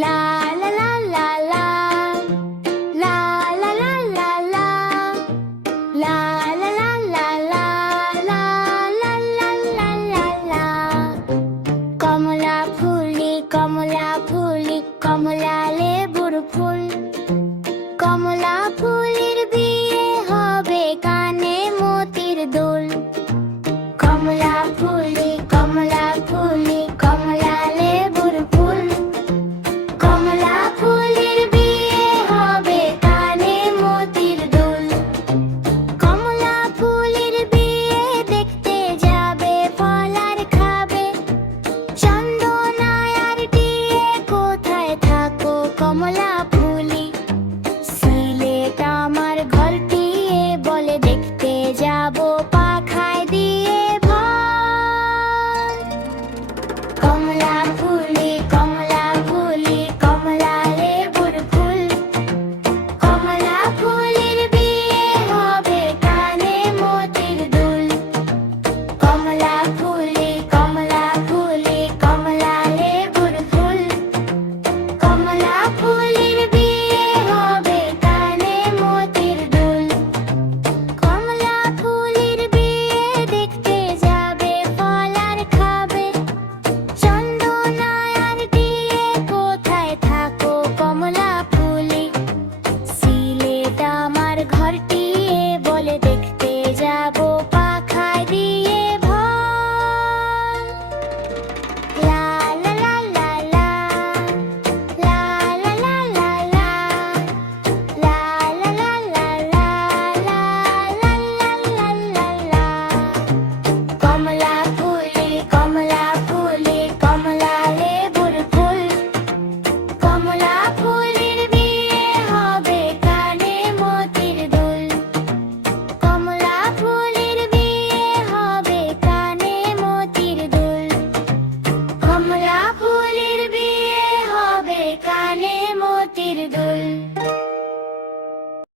লা লা লা লা লা, লা লা লা লা লা, লা লা লা লা লা, লা লা লা লা লা লা। কমলা ফুলি কমলা ফুলি, কমলা লেবুর ফুল।